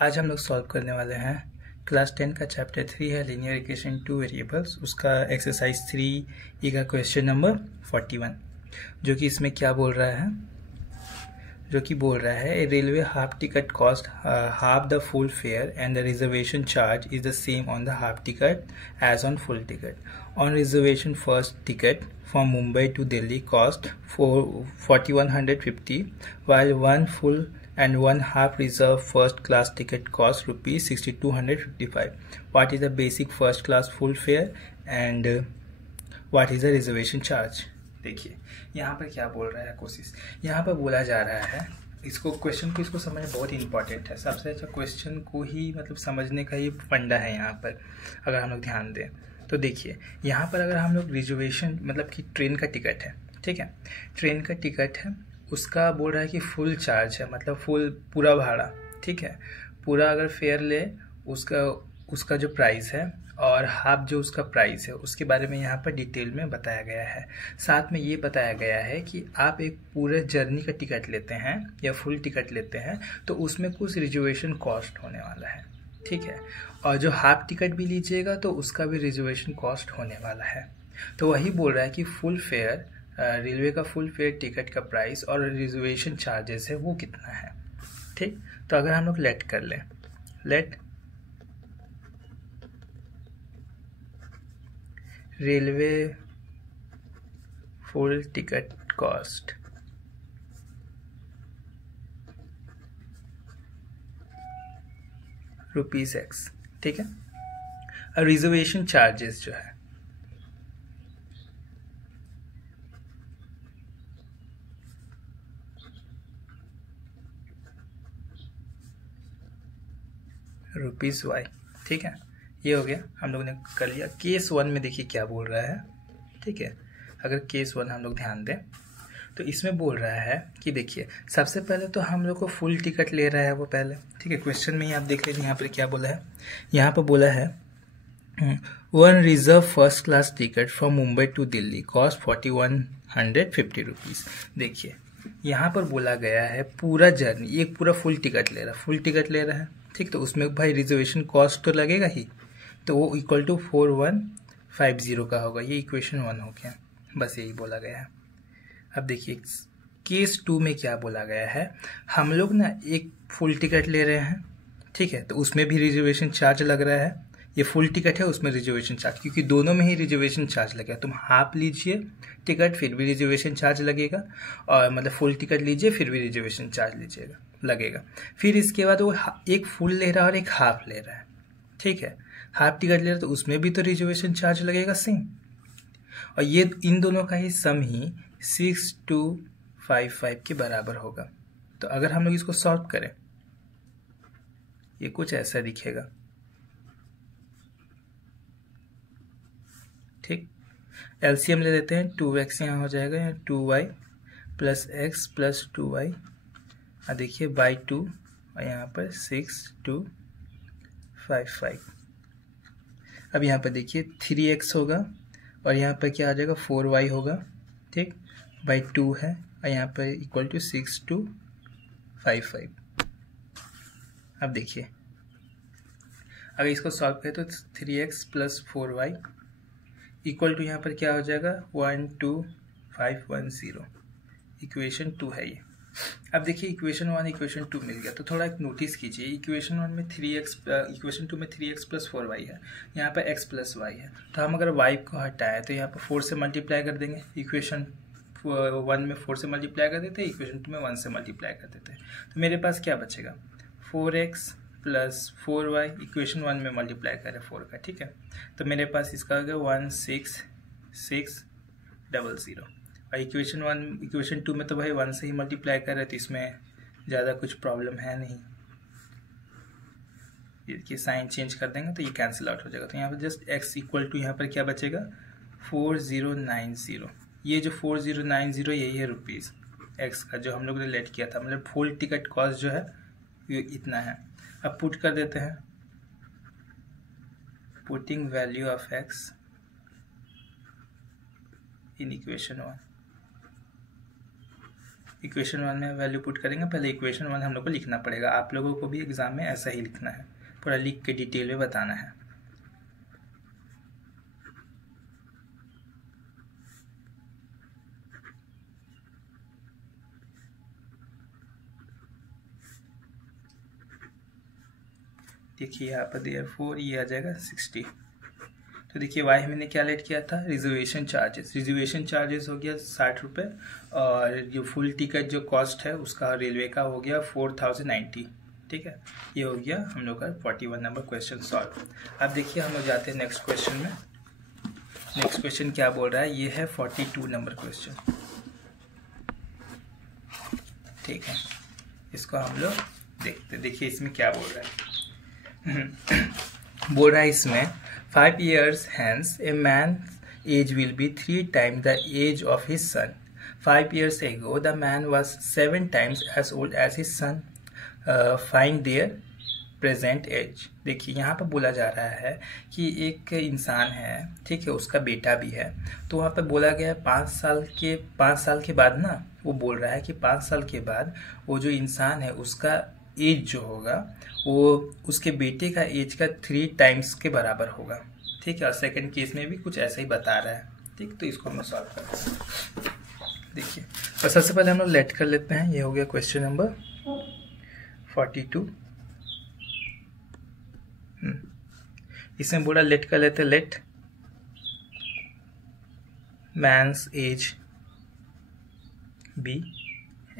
आज हम लोग सॉल्व करने वाले हैं क्लास 10 का चैप्टर 3 है लीनियर इक्वेशन 2 वेरिएबल्स, उसका एक्सरसाइज 3 का क्वेश्चन नंबर 41, जो कि इसमें क्या बोल रहा है, a railway half ticket cost half the full fare and the reservation charge is the same on the half ticket as on full ticket. On reservation first ticket from Mumbai to Delhi cost for 4150, while one full and one half reserve first class ticket cost rupees 6255. What is the basic first class full fare and what is the reservation charge? देखिए यहाँ पर क्या बोल रहा है कोशिश, यहाँ पर बोला जा रहा है इसको क्वेश्चन को इसको समझना बहुत इंपॉर्टेंट है. सबसे अच्छा क्वेश्चन को ही मतलब समझने का ये फंडा है यहाँ पर, अगर हम लोग ध्यान दें तो देखिए यहाँ पर अगर हम लोग रिजर्वेशन मतलब कि ट्रेन का टिकट है, ठीक है, ट्रेन का टिकट है, उसका बोल रहा है कि फुल चार्ज है, मतलब फुल पूरा भाड़ा, ठीक है, पूरा अगर फेयर ले उसका जो प्राइस है और हाफ जो उसका प्राइस है उसके बारे में यहाँ पर डिटेल में बताया गया है. साथ में ये बताया गया है कि आप एक पूरे जर्नी का टिकट लेते हैं या फुल टिकट लेते हैं तो उसमें कुछ रिजर्वेशन कॉस्ट होने वाला है, ठीक है, और जो हाफ टिकट भी लीजिएगा तो उसका भी रिजर्वेशन कॉस्ट होने वाला है. तो वही बोल रहा है कि फुल फेयर रेलवे का फुल फेयर टिकट का प्राइस और रिजर्वेशन चार्जेस है वो कितना है. ठीक, तो अगर हम लोग लेट कर लें, let railway full ticket cost ₹X, ठीक है, और रिजर्वेशन चार्जेस जो है ₹Y, ठीक है. ये हो गया, हम लोग ने कर लिया. केस 1 में देखिए क्या बोल रहा है, ठीक है, अगर केस 1 हम लोग ध्यान दें तो इसमें बोल रहा है कि देखिए सबसे पहले तो हम लोग को फुल टिकट ले रहा है वो पहले, ठीक है. क्वेश्चन में ही आप देख लीजिए यहाँ पर क्या बोला है, यहाँ पर बोला है one reserved first class ticket from Mumbai to Delhi cost 4150 rupees. देखिए यहाँ पर बोला गया है पूरा जर्नी, एक पूरा फुल टिकट ले रहा है, ठीक, तो उसमें भाई रिजर्वेशन कॉस्ट तो लगेगा ही, तो वो इक्वल टू 4150 का होगा. ये इक्वेशन 1 हो गया, बस यही बोला गया है. अब देखिए केस 2 में क्या बोला गया है, हम लोग ना एक फुल टिकट ले रहे हैं, ठीक है, तो उसमें भी रिजर्वेशन चार्ज लग रहा है. ये फुल टिकट है उसमें रिजर्वेशन चार्ज, क्योंकि दोनों में ही रिजर्वेशन चार्ज लगेगा. तुम हाफ लीजिए टिकट फिर भी रिजर्वेशन चार्ज लगेगा, और मतलब फुल टिकट लीजिए फिर भी रिजर्वेशन चार्ज लगेगा. फिर इसके बाद वो एक फुल ले रहा है और एक हाफ ले रहा है, ठीक है, हाफ टिकट ले रहा है तो उसमें भी तो रिजर्वेशन चार्ज लगेगा सेम, और ये इन दोनों का ही सम ही 6255 के बराबर होगा. तो अगर हम लोग इसको सॉल्व करें ये कुछ ऐसा दिखेगा, ठीक. एलसीएम ले लेते हैं, 2x यहाँ हो जाएगा, या 2y plus x plus 2y, और देखिए बाई 2, और यहाँ पर 6255. अब यहाँ पर देखिए 3x होगा और यहाँ पर क्या आ जाएगा 4y होगा, ठीक, बाई 2 है, और यहाँ पर इक्वल टू 6255. अब देखिए अगर इसको सॉल्व करें तो 3x plus 4y equal to यहाँ पर क्या हो जाएगा 12510. इक्वेशन 2 है ये. अब देखिए इक्वेशन 1 इक्वेशन 2 मिल गया, तो थोड़ा एक नोटिस कीजिए, इक्वेशन 1 में 3x, इक्वेशन 2 में 3x प्लस 4y है, यहाँ पर x प्लस y है, तो हम अगर y को हटाएं तो यहाँ पर 4 से मल्टीप्लाई कर देंगे. इक्वेशन 1 में 4 से मल्टीप्लाई कर देते हैं, इक्वेशन 2 में 1 से मल्टीप्लाई कर देते हैं, तो मेरे पास क्या बचेगा 4x प्लस 4y, इक्वेशन 1 में मल्टीप्लाई करें 4 का, ठीक है, तो मेरे पास इसका हो गया 16600, और इक्वेशन 2 में तो भाई 1 से ही मल्टीप्लाई कर रहे थे, इसमें ज़्यादा कुछ प्रॉब्लम है नहीं. ये साइन चेंज कर देंगे तो ये कैंसिल आउट हो जाएगा, तो यहाँ पर जस्ट x इक्वल टू यहाँ पर क्या बचेगा 4090. ये जो 4090 यही है रुपीज़ x का जो हम लोग ने लेट किया था, मतलब फुल टिकट कॉस्ट जो है ये इतना है. अब पुट कर देते हैं, putting value of x in equation 1, equation 1 में वैल्यू पुट करेंगे। पहले इक्वेशन 1 हम लोग को लिखना पड़ेगा, आप लोगों को भी एग्जाम में ऐसा ही लिखना है, पूरा लिख के डिटेल में बताना है। देखिए यहाँ पर देयरफॉर ये आ जाएगा 60। तो देखिए वाई मैंने क्या लेट किया था, रिजर्वेशन चार्जेस। रिजर्वेशन चार्जेस हो गया 60 रुपये, और जो फुल टिकट जो कॉस्ट है उसका रेलवे का हो गया 4090। ठीक है, ये हो गया हम लोग का 41 नंबर क्वेश्चन सॉल्व। अब देखिए हम लोग जाते हैं नेक्स्ट क्वेश्चन में। नेक्स्ट क्वेश्चन क्या बोल रहा है, ये है 42 नंबर क्वेश्चन। ठीक है, इसको हम लोग देखते, देखिए इसमें क्या बोल रहा है। बोल रहा है इसमें 5 years hence a man's age will be 3 times the age of his son. 5 years ago the man was 7 times as old as his son. Find their present age. देखिए यहाँ पर बोला जा रहा है कि एक इंसान है, ठीक है, उसका बेटा भी है। तो वहाँ पर बोला गया है 5 साल के बाद ना, वो बोल रहा है कि 5 साल के बाद वो जो इंसान है उसका एज जो होगा वो उसके बेटे का एज का 3 टाइम्स के बराबर होगा। ठीक है, और सेकंड केस में भी कुछ ऐसा ही बता रहा है। ठीक, तो इसको हम सॉल्व करते हैं। देखिए, और सबसे पहले हम लोग लेट कर लेते हैं। ये हो गया क्वेश्चन नंबर 42। इसमें बोला लेट कर लेते, let man's age be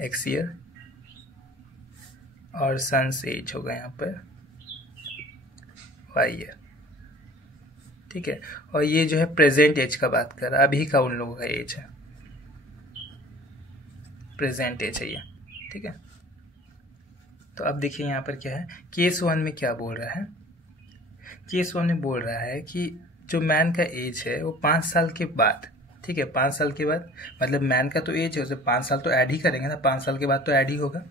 x year और सन्स एज होगा यहाँ पर y ईयर। ठीक है, और ये जो है प्रेजेंट एज का बात कर रहा है, अभी का उन लोगों का एज है, प्रेजेंट एज है ये। ठीक है, तो अब देखिए यहाँ पर क्या है, केस 1 में क्या बोल रहा है। केस 1 में बोल रहा है कि जो मैन का एज है वो 5 साल के बाद, ठीक है, 5 साल के बाद, मतलब मैन का तो एज है, उसे 5 साल तो ऐड ही करेंगे ना, 5 साल के बाद तो ऐड ही होगा।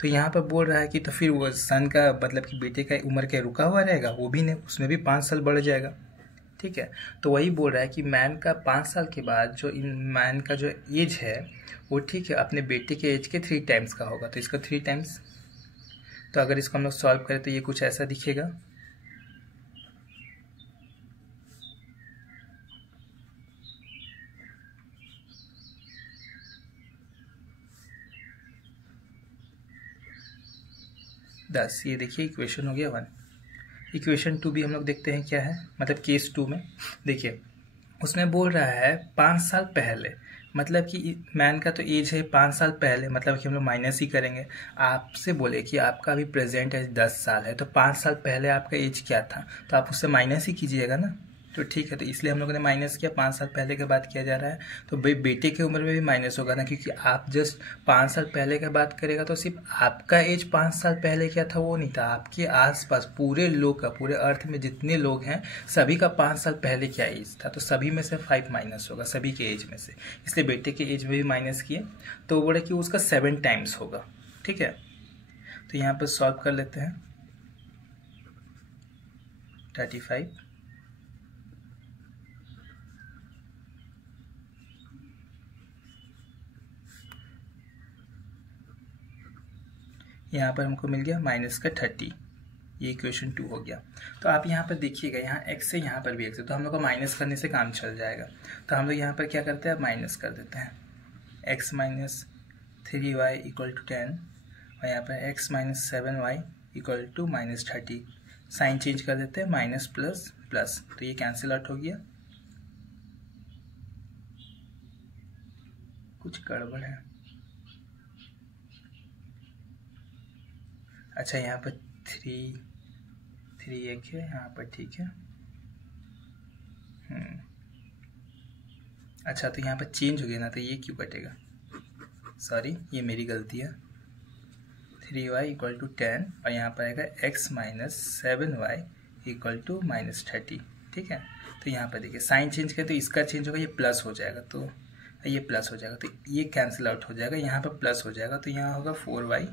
तो यहाँ पर बोल रहा है कि तो फिर वो सन का मतलब कि बेटे का उम्र क्या रुका हुआ रहेगा, वो भी नहीं, उसमें भी 5 साल बढ़ जाएगा। ठीक है, तो वही बोल रहा है कि मैन का 5 साल के बाद जो इन मैन का जो एज है वो, ठीक है, अपने बेटे के एज के 3 टाइम्स का होगा। तो इसका 3 टाइम्स, तो अगर इसको हम लोग सॉल्व करें तो ये कुछ ऐसा दिखेगा। दस, ये देखिए इक्वेशन हो गया 1। इक्वेशन 2 भी हम लोग देखते हैं क्या है, मतलब केस 2 में देखिए उसमें बोल रहा है 5 साल पहले, मतलब कि मैन का तो एज है 5 साल पहले, मतलब कि हम लोग माइनस ही करेंगे। आपसे बोले कि आपका अभी प्रेजेंट एज 10 साल है, तो 5 साल पहले आपका एज क्या था, तो आप उससे माइनस ही कीजिएगा ना। तो ठीक है, तो इसलिए हम लोगों ने माइनस किया, 5 साल पहले के बाद किया जा रहा है। तो बेटे की उम्र में भी माइनस होगा ना, क्योंकि आप जस्ट 5 साल पहले की बात करेगा तो सिर्फ आपका एज 5 साल पहले क्या था वो नहीं था, आपके आसपास पूरे लोग का, पूरे अर्थ में जितने लोग हैं सभी का 5 साल पहले क्या एज था, तो सभी में से 5 माइनस होगा, सभी के एज में से, इसलिए बेटे के एज में भी माइनस किए। तो बोले कि उसका 7 टाइम्स होगा। ठीक है, तो यहाँ पर सॉल्व कर लेते हैं। 35 यहाँ पर हमको मिल गया माइनस का 30, ये इक्वेशन 2 हो गया। तो आप यहाँ पर देखिएगा, यहाँ x है, यहाँ पर भी x है, तो हम लोग को माइनस करने से काम चल जाएगा। तो हम लोग यहाँ पर क्या करते हैं, माइनस कर देते हैं, x minus 3y equal to 10, और यहाँ पर x minus 7y equal to minus 30। Sign change कर देते हैं, माइनस प्लस प्लस, तो ये कैंसिल आउट हो गया। कुछ गड़बड़ है, अच्छा यहाँ पर 3 एक है यहाँ पर, ठीक है। अच्छा, तो यहाँ पर चेंज हो गया ना, तो ये क्यों कटेगा, सॉरी ये मेरी गलती है। 3y इक्वल टू 10, और यहाँ पर आएगा x minus 7y equal to minus 30। ठीक है, तो यहाँ पर देखिए साइन चेंज करें तो इसका चेंज होगा, ये प्लस हो जाएगा, तो ये प्लस हो जाएगा, तो ये कैंसिल आउट हो जाएगा, यहाँ पर प्लस हो जाएगा, तो यहाँ होगा 4y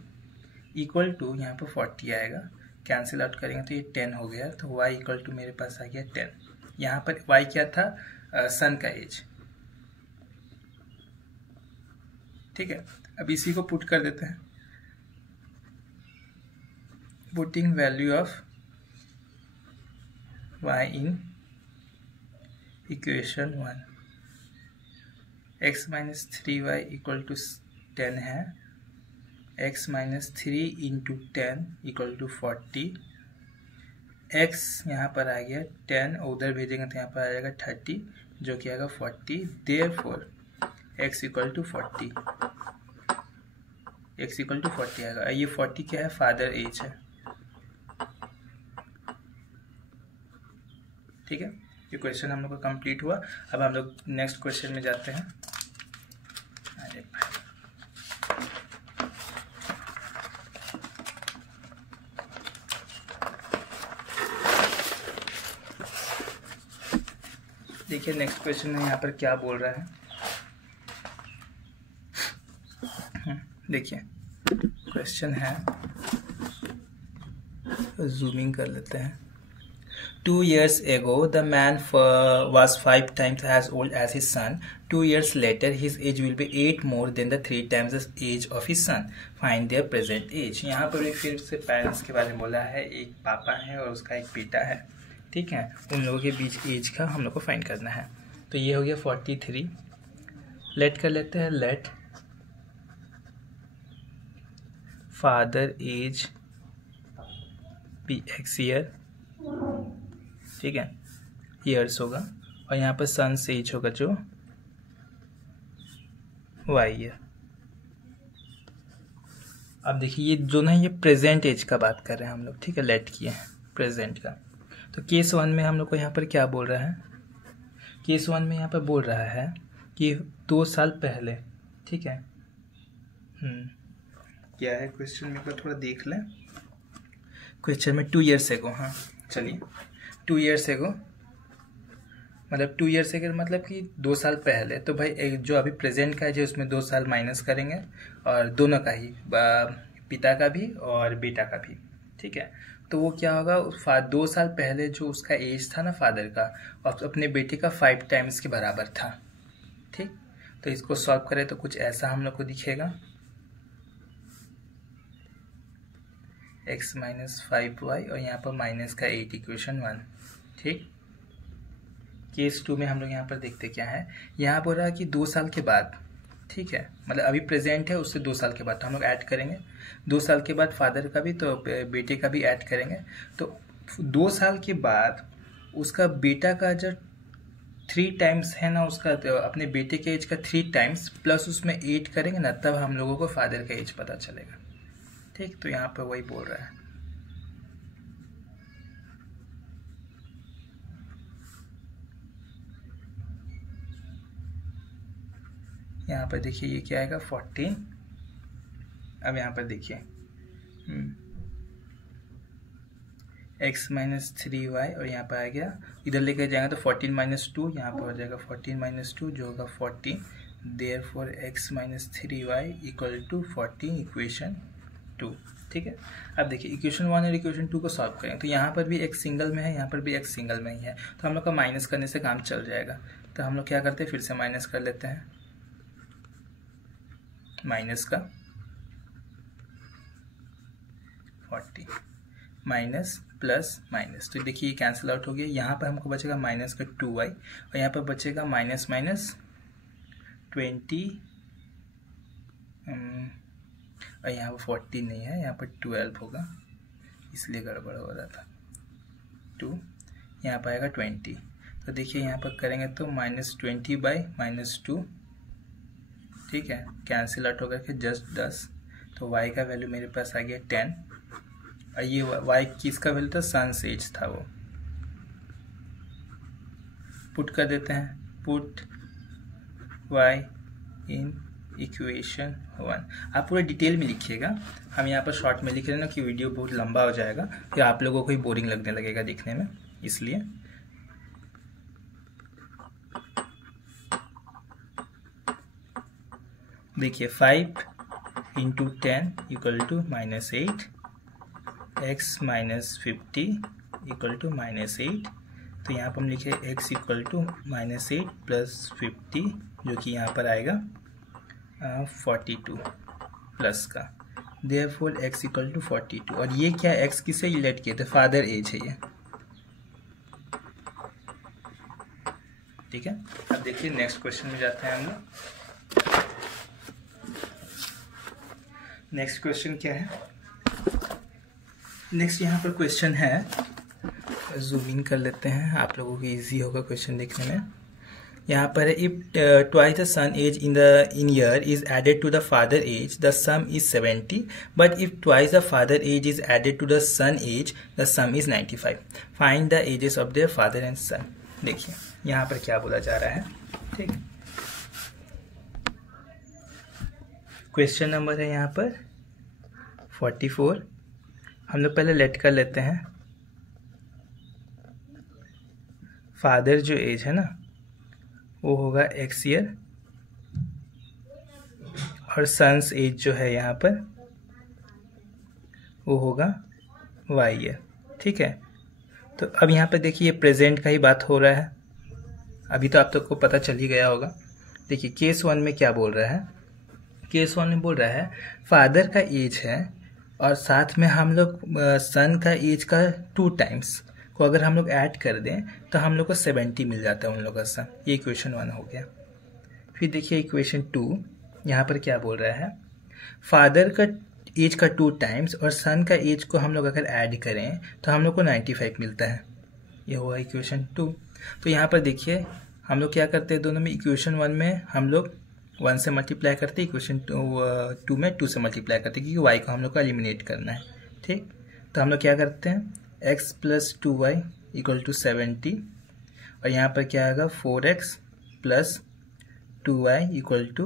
इक्वल टू, यहाँ पर 40 आएगा, कैंसिल आउट करेंगे तो ये 10 हो गया, तो y इक्वल टू मेरे पास आ गया 10। यहाँ पर y क्या था, सन का एज। ठीक है। अब इसी को पुट कर देते हैं, putting value of y in equation 1, x minus 3y equal to 10 है, x माइनस 3 इंटू 10 इक्वल टू 40, x यहाँ पर आ गया 10, उधर भेजेंगे तो यहाँ पर आ जाएगा 30 जो कि आएगा 40, therefore x equal to 40, x equal to 40 आएगा। ये 40 क्या है, फादर एज है, ठीक है। ये क्वेश्चन हम लोग का कंप्लीट हुआ। अब हम लोग नेक्स्ट क्वेश्चन में जाते हैं। अरे देखिए नेक्स्ट क्वेश्चन में यहाँ पर क्या बोल रहा है, देखिए क्वेश्चन है, जूमिंग कर लेते हैं। 2 years ago, the man was 5 times as old as his son. 2 years later, his age will be 8 more than the 3 times the age of his son. Find their present age. यहाँ पर भी फिर से parents के बारे में बोला है, एक पापा है और उसका एक बेटा है, ठीक है। उन लोगों के बीच एज का हम लोग को फाइंड करना है। तो ये हो गया 43। लेट कर लेते हैं, let father age be x year, ठीक है, ईयर्स होगा, और यहाँ पर सन से एज होगा जो y ईयर। अब देखिए ये जो ना, ये प्रेजेंट एज का बात कर रहे हैं हम लोग, ठीक है, लेट किए हैं प्रेजेंट का। तो केस 1 में हम लोग को यहाँ पर क्या बोल रहा है, केस 1 में यहाँ पर बोल रहा है कि 2 साल पहले, ठीक है। क्या है क्वेश्चन में, थोड़ा देख लें। क्वेश्चन में 2 years ago, हाँ चलिए 2 years ago मतलब 2 years ago मतलब कि 2 साल पहले। तो भाई एक जो अभी प्रेजेंट का है जो उसमें 2 साल माइनस करेंगे, और दोनों का ही, पिता का भी और बेटा का भी, ठीक है। तो वो क्या होगा, 2 साल पहले जो उसका एज था ना फादर का, और अपने बेटे का 5 टाइम्स के बराबर था, ठीक। तो इसको सॉल्व करें तो कुछ ऐसा हम लोग को दिखेगा, x माइनस 5y और यहाँ पर माइनस का 8 इक्वेशन 1, ठीक। केस 2 में हम लोग यहाँ पर देखते क्या है, यहाँ बोल रहा है कि 2 साल के बाद, ठीक है, मतलब अभी प्रेजेंट है उससे 2 साल के बाद, तो हम लोग ऐड करेंगे 2 साल के बाद फादर का भी तो बेटे का भी ऐड करेंगे। तो 2 साल के बाद उसका बेटा का जो 3 टाइम्स है ना, उसका तो अपने बेटे के एज का 3 टाइम्स प्लस उसमें 8 करेंगे ना, तब हम लोगों को फादर का एज पता चलेगा, ठीक। तो यहाँ पर वही बोल रहा है। यहाँ पर देखिए ये क्या आएगा 14। अब यहाँ पर देखिए x माइनस 3y और यहाँ पर आ गया, इधर लेकर जाएंगे तो 14 माइनस 2, यहाँ पर हो जाएगा 14 माइनस 2 जो होगा 14, therefore x minus 3y equal to 14 equation 2, ठीक है। अब देखिए इक्वेशन 1 और इक्वेशन 2 को सॉल्व करें तो यहाँ पर भी x सिंगल में है, यहाँ पर भी x सिंगल में ही है, तो हम लोग का माइनस करने से काम चल जाएगा। तो हम लोग क्या करते हैं, फिर से माइनस कर लेते हैं, माइनस का 40 माइनस प्लस माइनस, तो देखिए ये कैंसिल आउट हो गया। यहाँ पर हमको बचेगा माइनस का 2y और यहाँ पर बचेगा माइनस माइनस 20 और यहाँ पर 40 नहीं है, यहाँ पर 12 होगा, इसलिए गड़बड़ हो रहा था। 2 यहाँ पर आएगा 20, तो देखिए यहाँ पर करेंगे तो माइनस 20 बाई माइनस 2, ठीक है, कैंसिल आउट होकर के जस्ट 10। तो y का वैल्यू मेरे पास आ गया 10, और ये y किसका वैल्यू था, सन्स एज था, वो पुट कर देते हैं, पुट y इन इक्वेशन 1। आप पूरा डिटेल में लिखिएगा, हम यहाँ पर शॉर्ट में लिख रहे हैं ना कि वीडियो बहुत लंबा हो जाएगा, फिर आप लोगों को ही बोरिंग लगने लगेगा देखने में, इसलिए। देखिए 5 into 10 equal to minus 8, x minus 50 equal to minus 8। तो यहाँ पर हम लिखे x equal to minus 8 plus 50 जो कि यहाँ पर आएगा 42 प्लस का, देयरफॉर x इक्वल टू 42। और ये क्या x किसे रिलेट किए थे, फादर एज है ये, ठीक है। अब देखिए नेक्स्ट क्वेश्चन में जाते हैं हम लोग। नेक्स्ट क्वेश्चन क्या है, नेक्स्ट यहाँ पर क्वेश्चन है, जूम इन कर लेते हैं, आप लोगों को इजी होगा क्वेश्चन देखने में। यहाँ पर if twice the son age in year is added to the father age the sum is 70, but if twice the father age is added to the son age the sum is 95। Find the ages of their father and son. देखिए यहाँ पर क्या बोला जा रहा है, ठीक। Question number है यहाँ पर 44। हम लोग पहले लेट कर लेते हैं, फादर जो एज है ना वो होगा x ईयर, और सन्स एज जो है यहाँ पर वो होगा y ईयर, ठीक है। तो अब यहाँ पर देखिए प्रेजेंट का ही बात हो रहा है, अभी तो आप तक को पता चल ही गया होगा। देखिए केस 1 में क्या बोल रहा है, केस 1 में बोल रहा है फादर का एज है और साथ में हम लोग सन का एज का 2 टाइम्स को अगर हम लोग ऐड कर दें तो हम लोग को 70 मिल जाता है उन लोगों का सन। ये इक्वेशन 1 हो गया। फिर देखिए इक्वेशन 2, यहाँ पर क्या बोल रहा है, फादर का एज का 2 टाइम्स और सन का एज को हम लोग अगर ऐड करें तो हम लोग को 95 मिलता है। ये हुआ इक्वेशन 2। तो यहाँ पर देखिए हम लोग क्या करते हैं, दोनों में इक्वेशन 1 में हम लोग 1 से मल्टीप्लाई करते हैं, इक्वेशन 2 में 2 से मल्टीप्लाई करते हैं, क्योंकि y को हम लोग को एलिमिनेट करना है, ठीक। तो हम लोग क्या करते हैं, x plus 2y equal to 70, और यहाँ पर क्या आएगा 4x plus 2y equal to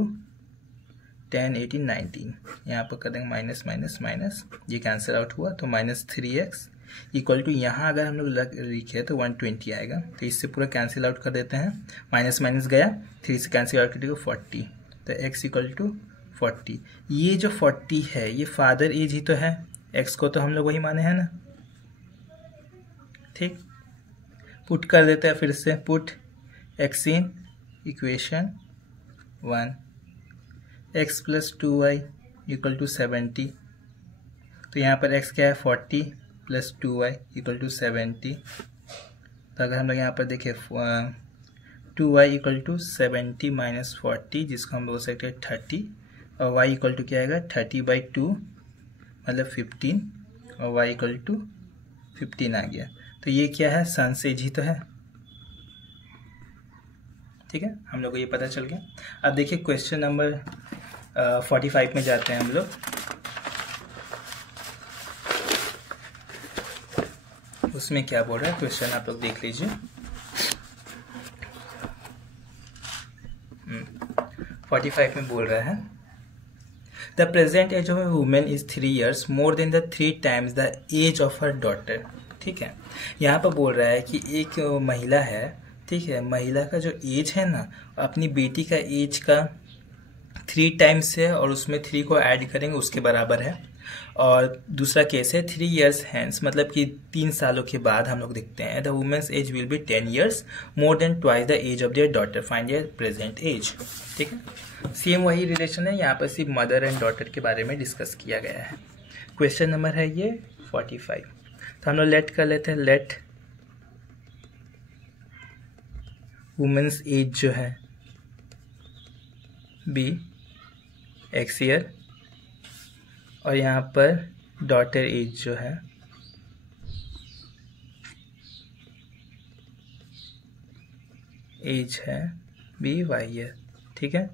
10, 18, 19। यहाँ पर कर देंगे माइनस माइनस माइनस, ये कैंसिल आउट हुआ तो माइनस 3x इक्वल टू, यहाँ अगर हम लोग लिखे तो 120 आएगा, तो इससे पूरा कैंसिल आउट कर देते हैं, माइनस माइनस गया, 3 से कैंसिल आउट करेगा 40, तो x इक्वल टू 40। ये जो 40 है ये फादर एज ही तो है, x को तो हम लोग वही माने हैं ना, ठीक। पुट कर देते हैं फिर से, put x in equation 1, x plus 2y equal to 70, तो यहाँ पर x क्या है 40 प्लस 2y इक्वल टू 70। तो अगर हम लोग यहाँ पर देखें 2y इक्वल टू 70 माइनस 40, जिसको हम बोल सकते हैं 30, और y इक्वल टू क्या आएगा 30/2 मतलब 15, और y इक्वल टू 15 आ गया। तो ये क्या है, सन से एज ही तो है, ठीक है, हम लोग को ये पता चल गया। अब देखिए क्वेश्चन नंबर 45 में जाते हैं हम लोग। उसमें क्या बोल रहा है क्वेश्चन, आप लोग देख लीजिए। 45 में बोल रहा है the present age of a woman is 3 years more than the 3 times the age of her daughter, ठीक है। यहाँ पर बोल रहा है कि एक महिला है, ठीक है, महिला का जो एज है ना अपनी बेटी का एज का 3 टाइम्स है, और उसमें 3 को ऐड करेंगे उसके बराबर है। और दूसरा केस है 3 years हैंस, मतलब कि 3 सालों के बाद हम लोग देखते हैं the woman's age will be 10 years more than twice the age of their daughter, find their present age, ठीक है। सेम वही रिलेशन है, यहाँ पर सिर्फ मदर एंड डॉटर के बारे में डिस्कस किया गया है। क्वेश्चन नंबर है ये 45। तो हम लोग लेट कर लेते हैं, लेट वुमेन्स एज जो है बी x ईयर, और यहाँ पर डॉटर एज जो है एज है बी y ईयर, ठीक है।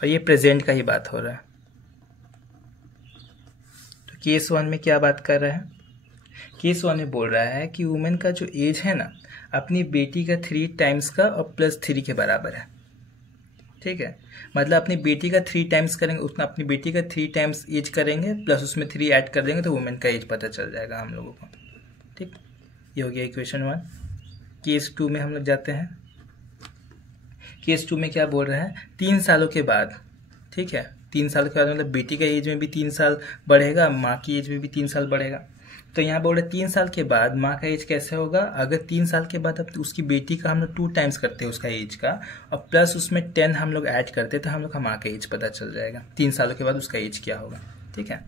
और ये प्रेजेंट का ही बात हो रहा है। तो केस 1 में क्या बात कर रहा है, केस 1 में बोल रहा है कि वुमेन का जो एज है ना अपनी बेटी का 3 टाइम्स का और प्लस 3 के बराबर है, ठीक है। मतलब अपनी बेटी का 3 टाइम्स करेंगे, उतना अपनी बेटी का 3 टाइम्स एज करेंगे प्लस उसमें 3 ऐड कर देंगे तो वुमेन का एज पता चल जाएगा हम लोगों को, ठीक। ये हो गया इक्वेशन 1। केस 2 में हम लोग जाते हैं। केस 2 में क्या बोल रहा है, 3 सालों के बाद, ठीक है, 3 साल के बाद मतलब बेटी का एज में भी 3 साल बढ़ेगा, माँ की एज में भी 3 साल बढ़ेगा। तो यहाँ बोल रहे 3 साल के बाद माँ का एज कैसे होगा। अगर 3 साल के बाद अब उसकी बेटी का हम लोग 2 टाइम्स करते हैं उसका एज का, और प्लस उसमें 10 हम लोग ऐड करते हैं, तो हम लोग का माँ का एज पता चल जाएगा 3 सालों के बाद उसका एज क्या होगा। ठीक है,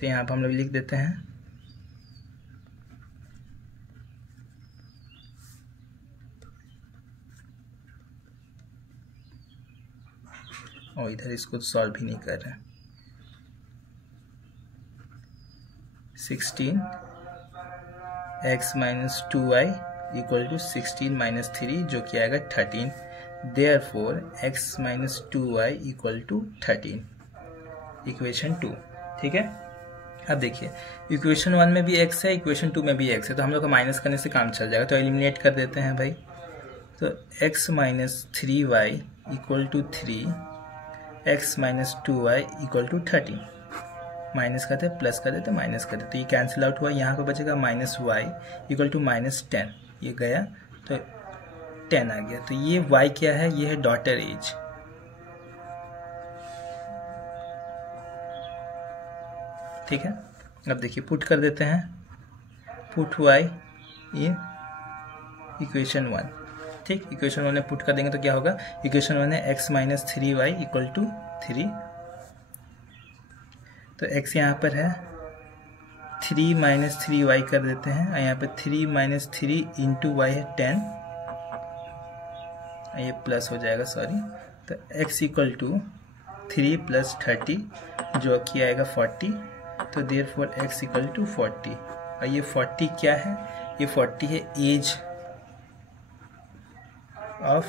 तो यहाँ पर हम लोग लिख देते हैं और इधर इसको सॉल्व भी नहीं कर रहे हैं। 16 x minus 2y equal to 16 minus 3 जो कि आएगा 13। Therefore x minus 2y equal to 13, equation 2। ठीक है, अब देखिए इक्वेशन 1 में भी x है, इक्वेशन 2 में भी x है, तो हम लोग का माइनस करने से काम चल जाएगा। तो एलिमिनेट कर देते हैं भाई। तो x minus 3y equal to 3, x minus 2y equal to 13। Minus करते प्लस कर देते माइनस कर देते, ये कैंसिल आउट हुआ। यहाँ पे बचेगा minus y equal to minus 10, ये गया तो 10 आ गया। तो ये y क्या है, ये है डॉटर एज। ठीक है, अब देखिए पुट कर देते हैं, पुट y इन इक्वेशन 1। ठीक, इक्वेशन 1 में पुट कर देंगे तो क्या होगा, इक्वेशन 1 है x minus 3y equal to 3। तो x यहाँ पर है 3 माइनस 3y कर देते हैं, और यहाँ पर 3 माइनस 3 इंटू वाई है 10, ये प्लस हो जाएगा सॉरी। तो x इक्वल टू 3 प्लस 30 जो कि आएगा 40। तो देयरफॉर x इक्वल टू 40, और ये 40 क्या है, ये 40 है एज ऑफ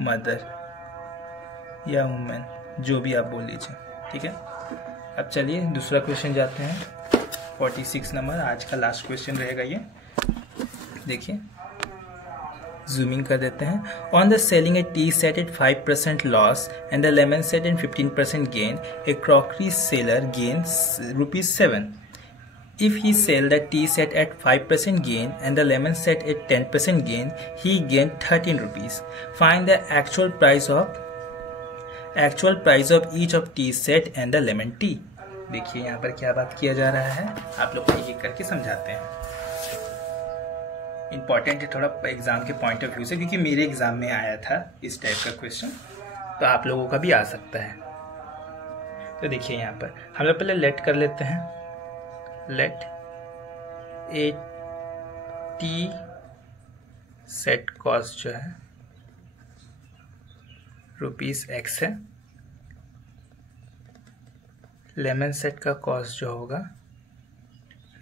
मदर या वुमेन, जो भी आप बोल लीजिए। ठीक है, अब चलिए दूसरा क्वेश्चन जाते हैं। 46 नंबर आज का लास्ट क्वेश्चन रहेगा ये। देखिए जूमिंग कर देते हैं। On the selling a tea set at 5% loss and the lemon set at 15% gain, a crockery seller gains ₹7। If he sell the tea set at 5% gain and the lemon set at 10% gain, he gained 13 rupees. Find the actual price of each of tea set and the lemon tea. देखिए यहाँ पर क्या बात किया जा रहा है, आप लोग को एक करके समझाते हैं। इम्पॉर्टेंट है थोड़ा एग्जाम के पॉइंट ऑफ व्यू से, क्योंकि मेरे एग्जाम में आया था इस टाइप का क्वेश्चन, तो आप लोगों का भी आ सकता है। तो देखिए यहाँ पर हम लोग पहले लेट कर लेते हैं। Let a tea set cost जो है ₹x है, लेमन सेट का कॉस्ट जो होगा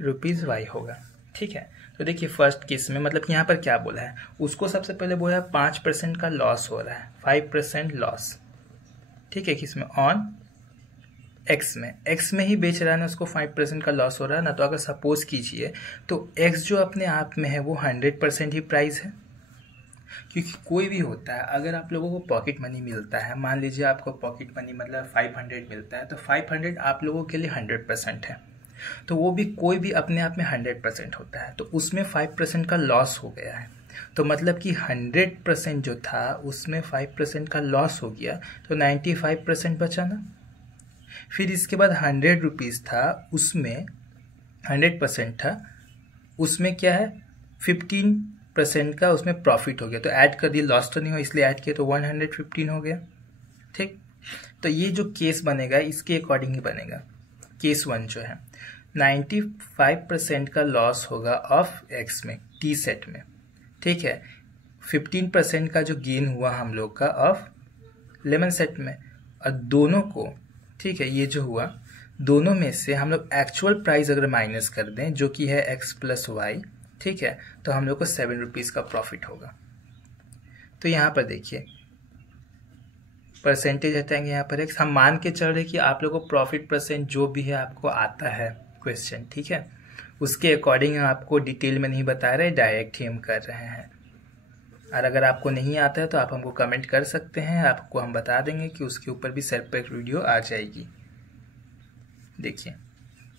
₹y होगा। ठीक है, तो देखिए फर्स्ट केस में मतलब यहाँ पर क्या बोला है, उसको सबसे पहले बोला है 5% का लॉस हो रहा है, 5% लॉस। ठीक है, किसमें, ऑन x में ही बेच रहा है ना, उसको 5% का लॉस हो रहा है ना। तो अगर सपोज कीजिए तो x जो अपने आप में है वो 100% ही प्राइस है, क्योंकि कोई भी होता है अगर आप लोगों को पॉकेट मनी मिलता है, मान लीजिए आपको पॉकेट मनी मतलब 500 मिलता है, तो 500 आप लोगों के लिए 100% है, तो वो भी कोई भी अपने आप में 100% होता है, तो उसमें 5% का लॉस हो गया है। तो मतलब कि 100% जो था उसमें 5% का लॉस हो गया, तो 95% बचा ना। फिर इसके बाद 100 रुपीज़ था, उसमें 100% था, उसमें क्या है 15% का उसमें प्रॉफिट हो गया, तो ऐड कर दिया, लॉस तो नहीं हुआ इसलिए ऐड किया, तो 115 हो गया। ठीक, तो ये जो केस बनेगा इसके अकॉर्डिंग ही बनेगा। केस 1 जो है 95% का लॉस होगा ऑफ x में, टी सेट में। ठीक है, 15% का जो गेन हुआ हम लोग का ऑफ लेमन सेट में, और दोनों को, ठीक है, ये जो हुआ दोनों में से हम लोग एक्चुअल प्राइस अगर माइनस कर दें जो कि है x प्लस वाई, ठीक है, तो हम लोग को 7 रुपीज़ का प्रॉफिट होगा। तो यहाँ पर देखिए परसेंटेज हटाएंगे, यहाँ पर x, हम मान के चल रहे कि आप लोगों को प्रॉफिट परसेंट जो भी है आपको आता है क्वेश्चन, ठीक है, उसके अकॉर्डिंग आपको डिटेल में नहीं बता रहे, डायरेक्ट ही हम कर रहे हैं। और अगर आपको नहीं आता है तो आप हमको कमेंट कर सकते हैं, आपको हम बता देंगे कि उसके ऊपर भी सेपरेट वीडियो आ जाएगी। देखिए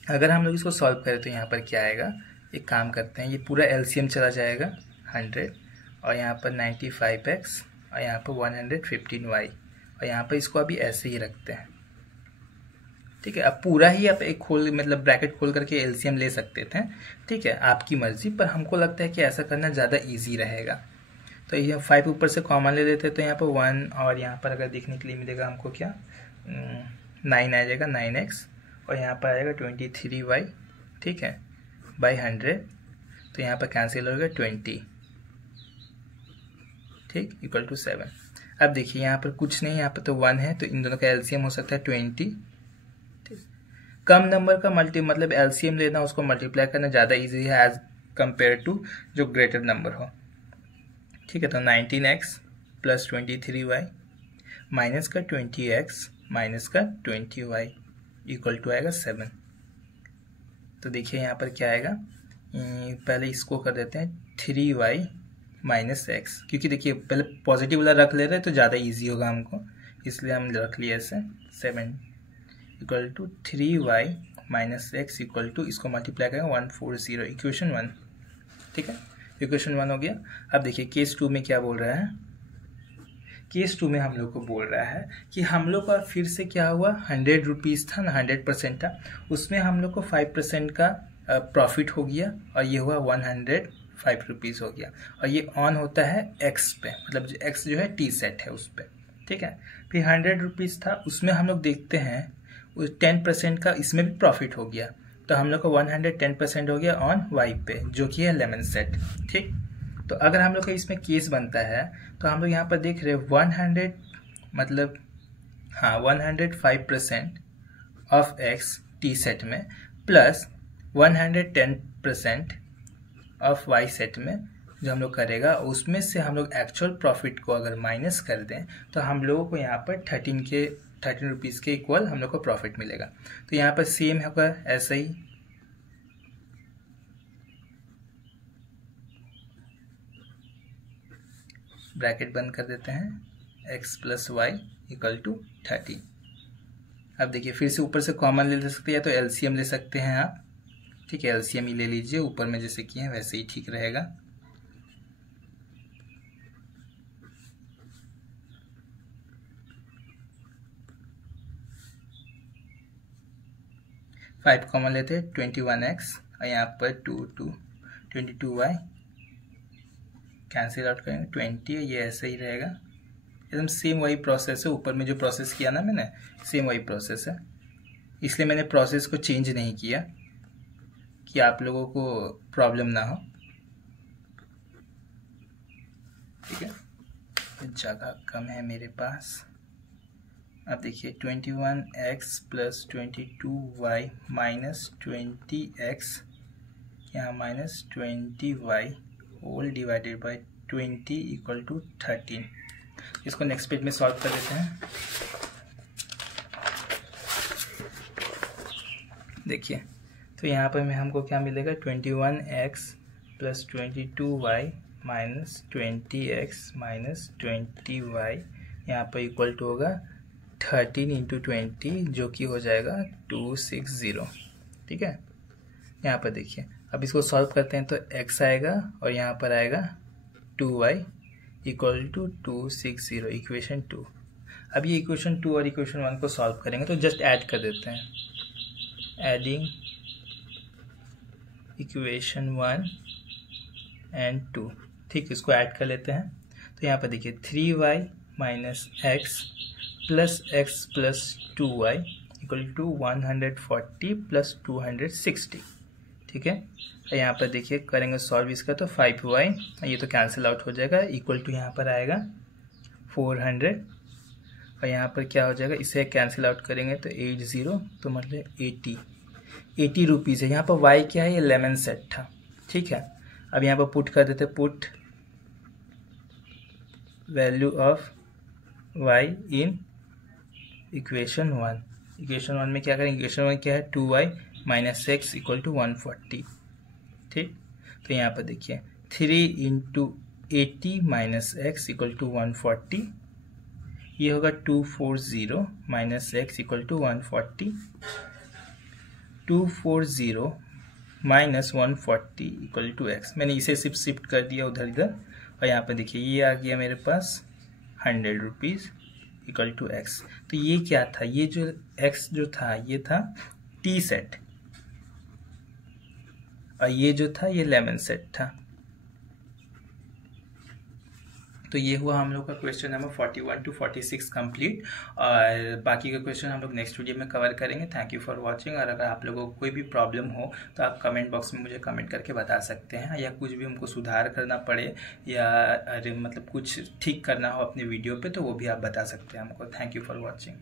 अगर हम लोग इसको सॉल्व करें तो यहाँ पर क्या आएगा, एक काम करते हैं, ये पूरा एलसीएम चला जाएगा 100, और यहाँ पर 95x, और यहाँ पर 115y, और यहाँ पर इसको अभी ऐसे ही रखते हैं। ठीक है। अब पूरा ही आप एक खोल मतलब ब्रैकेट खोल करके एलसीएम ले सकते थे, ठीक है, आपकी मर्जी, पर हमको लगता है कि ऐसा करना ज़्यादा ईजी रहेगा। तो ये 5 ऊपर से कॉमन ले लेते हैं, तो यहाँ पर 1 और यहाँ पर अगर देखने के लिए मिलेगा हमको क्या 9 आ जाएगा 9x, और यहाँ पर आएगा 23y, ठीक है, बाई 100, तो यहाँ पर कैंसिल हो गया 20, ठीक, इक्वल टू 7। अब देखिए यहाँ पर कुछ नहीं, यहाँ पर तो 1 है, तो इन दोनों का एलसीएम हो सकता है 20, ठीक। कम नंबर का मतलब एलसीएम लेना, उसको मल्टीप्लाई करना ज़्यादा इजी है एज कंपेयर टू जो ग्रेटर नंबर हो, ठीक है। तो 19x प्लस 23y माइनस का 20x माइनस का 20y इक्वल टू आएगा 7। तो देखिए यहाँ पर क्या आएगा, पहले इसको कर देते हैं 3y माइनस एक्स, क्योंकि देखिए पहले पॉजिटिव वाला रख ले रहे तो ज़्यादा इजी होगा हमको, इसलिए हम रख लिए ऐसे 7 equal to 3y minus x equal to, इसको मल्टीप्लाई करेंगे 140, इक्वेशन 1, ठीक है, इक्वेशन 1 हो गया। अब देखिए केस 2 में क्या बोल रहा है, केस 2 में हम लोग को बोल रहा है कि हम लोग का फिर से क्या हुआ, 100 रुपीज़ था ना, 100% था, उसमें हम लोग को 5% का प्रॉफिट हो गया, और ये हुआ 105 रुपीज़ हो गया, और ये ऑन होता है एक्स पे, मतलब एक्स जो है टी सेट है उस पर, ठीक है। फिर 100 रुपीज़ था, उसमें हम लोग देखते हैं 10% का इसमें भी प्रॉफिट हो गया, तो हम लोग को 110% हो गया ऑन वाई पे, जो कि है लेमन सेट, ठीक। तो अगर हम लोग का इसमें केस बनता है, तो हम लोग यहाँ पर देख रहे हैं 100 मतलब हाँ 105% ऑफ एक्स टी सेट में प्लस 110% ऑफ वाई सेट में जो हम लोग करेगा, उसमें से हम लोग एक्चुअल प्रॉफिट को अगर माइनस कर दें, तो हम लोगों को यहाँ पर 13 रुपीज़ के इक्वल हम लोग को प्रॉफिट मिलेगा। तो यहाँ पर सेम होगा ऐसा ही, ब्रैकेट बंद कर देते हैं, x plus y equal to 30। अब देखिए फिर से ऊपर से कॉमन ले सकते हैं, या तो एलसीएम ले सकते हैं आप, ठीक है, एलसीएम ही ले लीजिए, ऊपर में जैसे किए हैं वैसे ही ठीक रहेगा। फाइव कॉमन लेते हैं, 21x, और यहाँ पर 22y कैंसिल आउट करेंगे 20, ये ऐसे ही रहेगा, एकदम सेम वही प्रोसेस है, ऊपर में जो प्रोसेस किया ना मैंने, सेम वही प्रोसेस है, इसलिए मैंने प्रोसेस को चेंज नहीं किया कि आप लोगों को प्रॉब्लम ना हो, ठीक है, जगह कम है मेरे पास। अब देखिए 21x plus 22y minus 20x, यहाँ minus 20y whole divided by 20 equal to 13। इसको नेक्स्ट पेज में सॉल्व कर देते हैं। देखिए तो यहाँ पर में हमको क्या मिलेगा, 21x plus 22y minus 20x minus 20y, यहाँ पर इक्वल टू होगा 13 इंटू 20, जो कि हो जाएगा 260, ठीक है। यहाँ पर देखिए अब इसको सॉल्व करते हैं, तो x आएगा और यहाँ पर आएगा 2y इक्वल टू 260, इक्वेशन 2। अब ये इक्वेशन 2 और इक्वेशन 1 को सॉल्व करेंगे, तो जस्ट ऐड कर देते हैं, एडिंग इक्वेशन 1 एंड 2, ठीक, इसको ऐड कर लेते हैं। तो यहाँ पर देखिए 3y minus x plus 2y equal to 140 plus 260, ठीक है। और यहाँ पर देखिए करेंगे सॉल्व इसका, तो 5y, ये तो कैंसिल आउट हो जाएगा, इक्वल टू यहाँ पर आएगा 400, और यहाँ पर क्या हो जाएगा, इसे कैंसिल आउट करेंगे तो 80, तो मतलब 80 रुपीज़ है। यहाँ पर y क्या है, ये लेमन सेट था, ठीक है। अब यहाँ पर पुट कर देते, put value of y in equation 1। Equation 1 में क्या करेंगे, इक्वेशन 1 क्या है, 2y minus x equal to 140, ठीक। तो यहाँ पर देखिए 3 into 80 minus x equal to 140, ये होगा 240 minus x equal to 140, 240 minus 140 equal to x, मैंने इसे सिर्फ शिफ्ट कर दिया उधर इधर, और यहाँ पर देखिए ये आ गया मेरे पास 100 रुपीज़ इक्वल टू एक्स। तो ये क्या था, ये जो एक्स जो था ये था टी सेट और ये जो था ये लेमन सेट था। तो ये हुआ हम लोग का क्वेश्चन नंबर 41 to 46 कंप्लीट, और बाकी का क्वेश्चन हम लोग नेक्स्ट वीडियो में कवर करेंगे। Thank you for watching. और अगर आप लोगों को कोई भी प्रॉब्लम हो तो आप कमेंट बॉक्स में मुझे कमेंट करके बता सकते हैं, या कुछ भी हमको सुधार करना पड़े या मतलब कुछ ठीक करना हो अपने वीडियो पे तो वो भी आप बता सकते हैं हमको। Thank you for watching.